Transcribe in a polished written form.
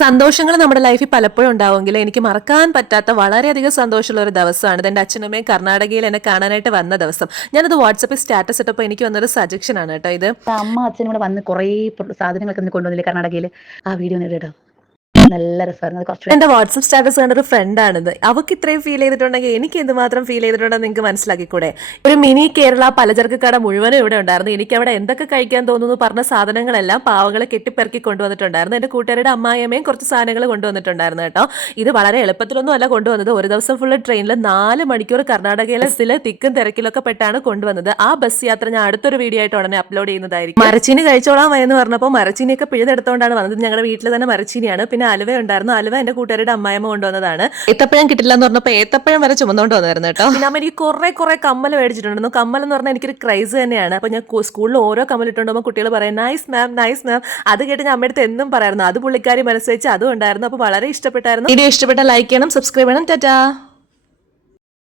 സന്തോഷങ്ങൾ നമ്മുടെ ലൈഫിൽ പലപ്പോഴും ഉണ്ടാവുമെങ്കിലും എനിക്ക് മറക്കാൻ പറ്റാത്ത വളരെയധികം സന്തോഷമുള്ള ഒരു ദിവസമാണ് എൻ്റെ അച്ഛനമ്മയും കർണാടകയിൽ എന്നെ കാണാനായിട്ട് വന്ന ദിവസം. ഞാനത് വാട്സപ്പിൽ സ്റ്റാറ്റസ് ഇട്ടപ്പോൾ എനിക്ക് വന്നൊരു സജഷൻ ആണ് കേട്ടോ ഇത്. അമ്മ അച്ഛനും കൂടെ വന്ന് കുറേ സാധനങ്ങളൊക്കെ കൊണ്ടുവന്നില്ലേ കർണാടകയിൽ. ആ വീഡിയോ ഇട്ടോ, നല്ല രസമായിരുന്നു. കുറച്ച് എന്റെ വാട്സപ്പ് സ്റ്റാറ്റസ് കണ്ട ഒരു ഫ്രണ്ടാണിത്. അവർക്ക് ഇത്രയും ഫീൽ ചെയ്തിട്ടുണ്ടെങ്കിൽ എനിക്ക് എന്തുമാത്രം ഫീൽ ചെയ്തിട്ടുണ്ടെന്ന് നിങ്ങൾക്ക് മനസ്സിലാക്കിക്കൂടെ. ഒരു മിനി കേരള പലചരക്ക് കട മുഴുവനും ഇവിടെ ഉണ്ടായിരുന്നു. എനിക്ക് അവിടെ എന്തൊക്കെ കഴിക്കാൻ തോന്നുന്നു പറഞ്ഞ സാധനങ്ങളെല്ലാം പാവങ്ങളെ കെട്ടിപ്പെറുക്കി കൊണ്ടുവന്നിട്ടുണ്ടായിരുന്നു. എന്റെ കൂട്ടുകാരുടെ അമ്മായിയമ്മയും കുറച്ച് സാധനങ്ങൾ കൊണ്ടുവന്നിട്ടുണ്ടായിരുന്നു കേട്ടോ. ഇത് വളരെ എളുപ്പത്തിലൊന്നും അല്ല കൊണ്ടുവന്നത്. ഒരു ദിവസം ഫുള്ള് ട്രെയിനിൽ 4 മണിക്കൂർ കർണാടകയിലെ തിക്കും തിരക്കിലൊക്കെ പെട്ടാണ് കൊണ്ടുവന്നത്. ആ ബസ് യാത്ര ഞാൻ അടുത്തൊരു വീഡിയോ ആയിട്ട് ഉടനെ അപ്ലോഡ് ചെയ്യുന്നതായിരിക്കും. മരച്ചീനി കഴിച്ചോളാം എന്ന് പറഞ്ഞപ്പോൾ മരച്ചീനിയൊക്കെ പിഴുതെടുത്തോണ്ടാണ് വന്നത്. ഞങ്ങളുടെ വീട്ടിൽ തന്നെ മരച്ചീനിയാണ്. പിന്നെ അലുവ ഉണ്ടായിരുന്നു. അലുവ എന്റെ കൂട്ടുകാരുടെ അമ്മായിമ്മ കൊണ്ടുവന്നതാണ്. ഏത്തപ്പഴം കിട്ടില്ല എന്ന് പറഞ്ഞപ്പോൾ ഏത്തപ്പഴം വരെ ചുമന്നുകൊണ്ട് വന്നായിരുന്നു കേട്ടോ. പിന്നെ അമ്മ എനിക്ക് കുറെ കമ്മൽ മേടിച്ചിട്ടുണ്ടായിരുന്നു. കമ്മൽ എന്ന് പറഞ്ഞാൽ എനിക്കൊരു ക്രൈസ് തന്നെയാണ്. അപ്പൊ ഞാൻ സ്കൂളിൽ ഓരോ കമ്മൽ ഇട്ടുണ്ടാകുമ്പോൾ കുട്ടികൾ പറയും നൈസ് മാം. അത് കേട്ട് ഞാൻ അമ്മയടുത്ത് എന്നും പറയായിരുന്നു. അത് പുള്ളിക്കാരി മനസ്സ് വെച്ച് അതും ഉണ്ടായിരുന്നു. അപ്പൊ വളരെ ഇഷ്ടപ്പെട്ടായിരുന്നു. വീഡിയോ ഇഷ്ടപ്പെട്ട ലൈക്ക് ചെയ്യണം, സബ്സ്ക്രൈബ് ചെയ്യണം. ടാറ്റാ.